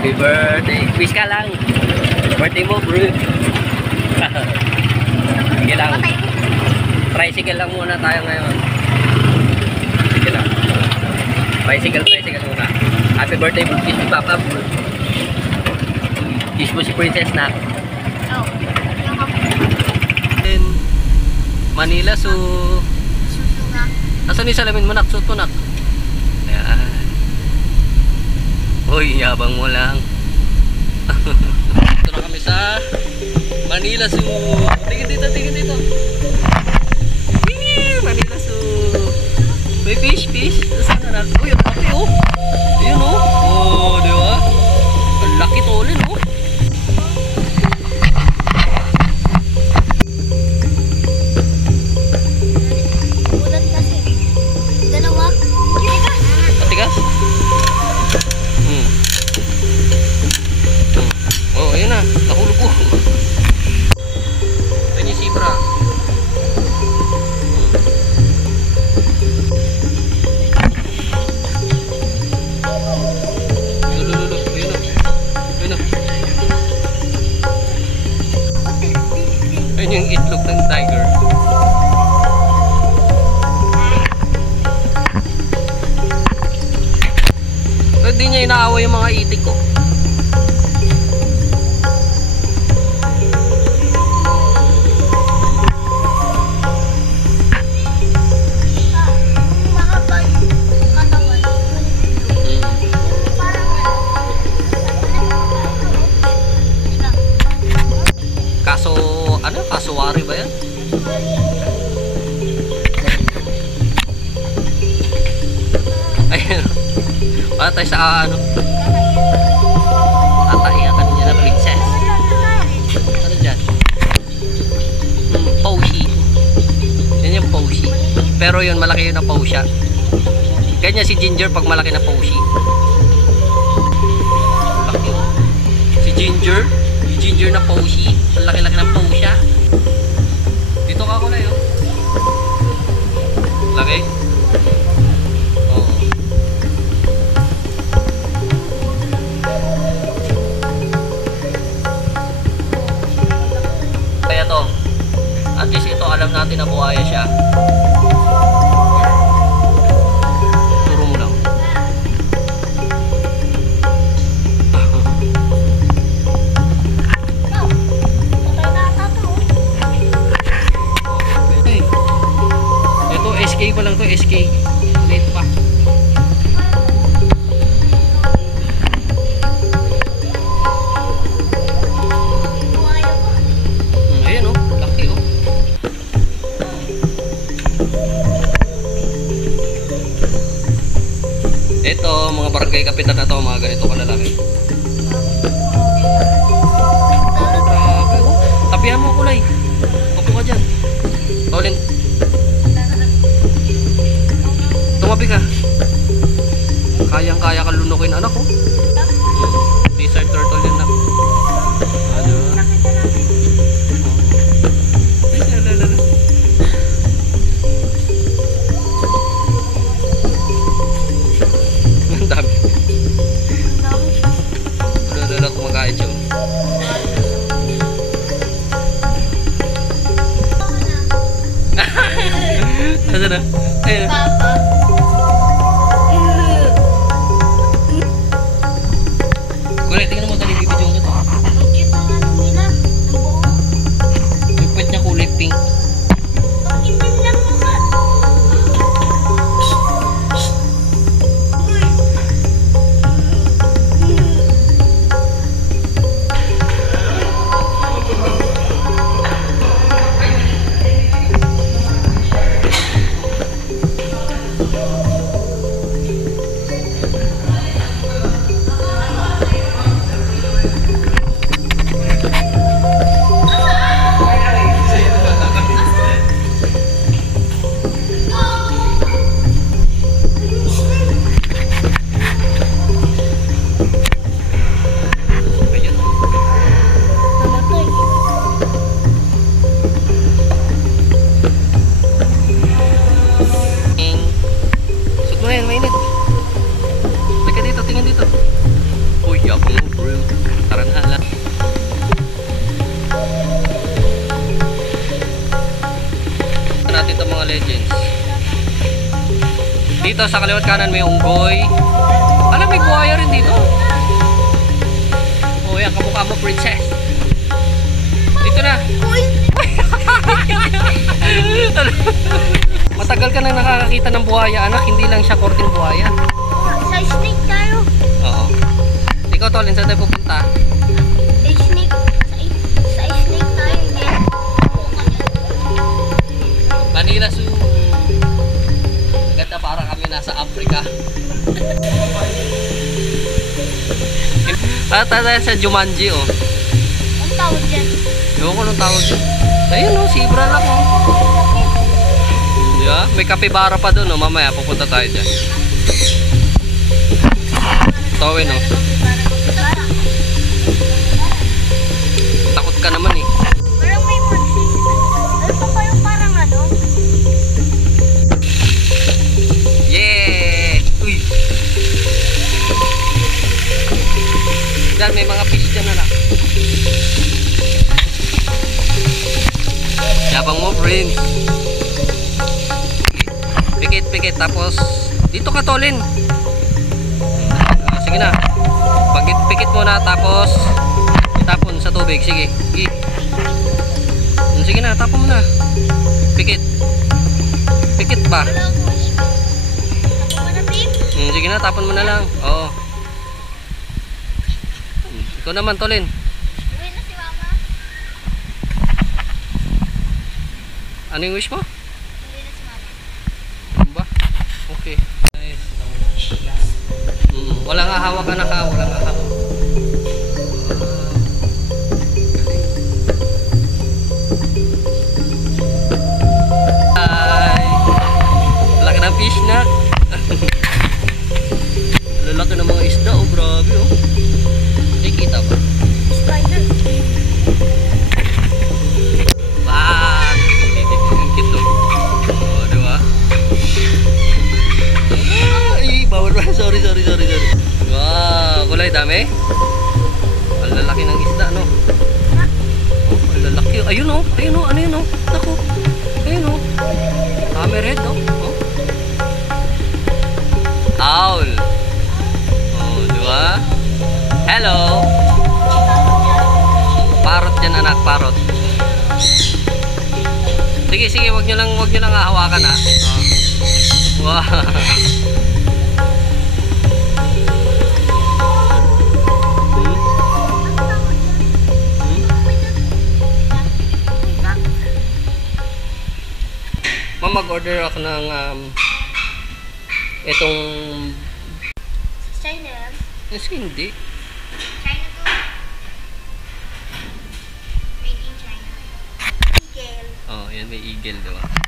Happy birthday. Wish ka lang. Birthday mo, bro. Sige lang. Tricycle lang muna tayo ngayon. Sige lang. Tricycle muna. Happy birthday, bro. Kiss mo, Papa, bro. Kiss mo si Princess na. Manila, so... Nasaan yung salamin mo, nak? Suot mo, nak. Ayan. Uy, yabang mo lang. Ito na kami sa Manila Zoo. Tingin dito. Manila Zoo. May fish. Saan na, nak? Uy, ang laki, oh. Ayun, oh. Oh, di ba? Ang laki to ulit, oh. Ayun yung itlog ng tiger. Pero di niya inaaway yung mga itik ko. Kasuwari ba yan? Ayun. Para tayo sa ano? Tataiyan ka niya na princess. Ano dyan? Paushi. Yan yung paushi. Pero yun, malaki yun na pausya. Ganyan si Ginger pag malaki na paushi. Si Ginger na paushi. Ang laki-laki ng pausya. Dito ka kulay, oh. Laki? Oo. Kaya to, at least ito alam natin na buhaya siya. Turo mo lang. SK pa lang to, SK. Late pa. Ayan, oh, laki, oh. Ito, mga barangay kapitan na to, mga ganito kalalaki. Grabe, oh. Tapihan mo, kulay. Upo ka dyan. Tolin. Tumabi ka. Kayang-kaya ka lunukin, anak ko. Desert turtle yan, nak. Ano? Ang dami. Ano kumakain siya. Ano na? Ayun. Papa. Kulay, tingnan mo ito ni dito sa kaliwat kanan may unggoy. Alam, may buhaya rin dito. Oh, yan, kamukha mo, princess. Dito na. Matagal ka na nakakakita ng buhaya, anak. Hindi lang siya korting buhaya. Sa snake tayo. Oo. Ikaw, Tolin, saan tayo pupunta? Sa snake. Sa snake tayo. Manila Zoo. Ganda, para kami nasa Africa. Tayo sa Jumanji, oh. Ang tawag dyan. Ewan ko nung tawag dyan. Ayun, oh, zebra lang, oh. Yeah, may kapibara pa doon, oh. Mamaya, pupunta tayo dyan. Tawin, oh. Takot ka naman, eh. Parang may magsisita. Ano pa kayo parang ano? Yeah! Uy! Diyan, may mga fish dyan, anak. Yabang mo, friend. Pikit, pikit. Tapos, dito ka, Tolin. Sige na. Pikit mo na, tapos itapon sa tubig. Sige. Sige na, tapon mo na. Pikit. Pikit ba? Wala akong wish. Ako na, babe. Sige na, tapon mo na lang. Oo. Ikaw naman, Tolin. Uwi na si mama. Ano yung wish mo? Uwi na si mama. Ano ba? Okay. Nice. Walang hahawak, anak, ha? Walang hahawak. Hi! Laki ng fish na. Lalaki ng mga isda, oh, grabe, oh. Nakikita ba? Spider. Bak! Ang cute, oh. Oh, diba? Ay, bawal ba? Sorry. Wow, kulay dami. Ang lalaki ng isda, no? Oh, ang lalaki. Ayun, oh. Ano yun, oh? Naku. Ayun, oh. Hammerhead, oh. Oh. Owl. Oh, diba? Hello. Parrot yan, anak, parrot. Sige, wag nyo lang hahawakan, ha. Oh. Wow. Ma'am, mag-order ako ng itong China yan. hindi. China to. Made in China. Eagle. Oh, yan, may eagle, diba?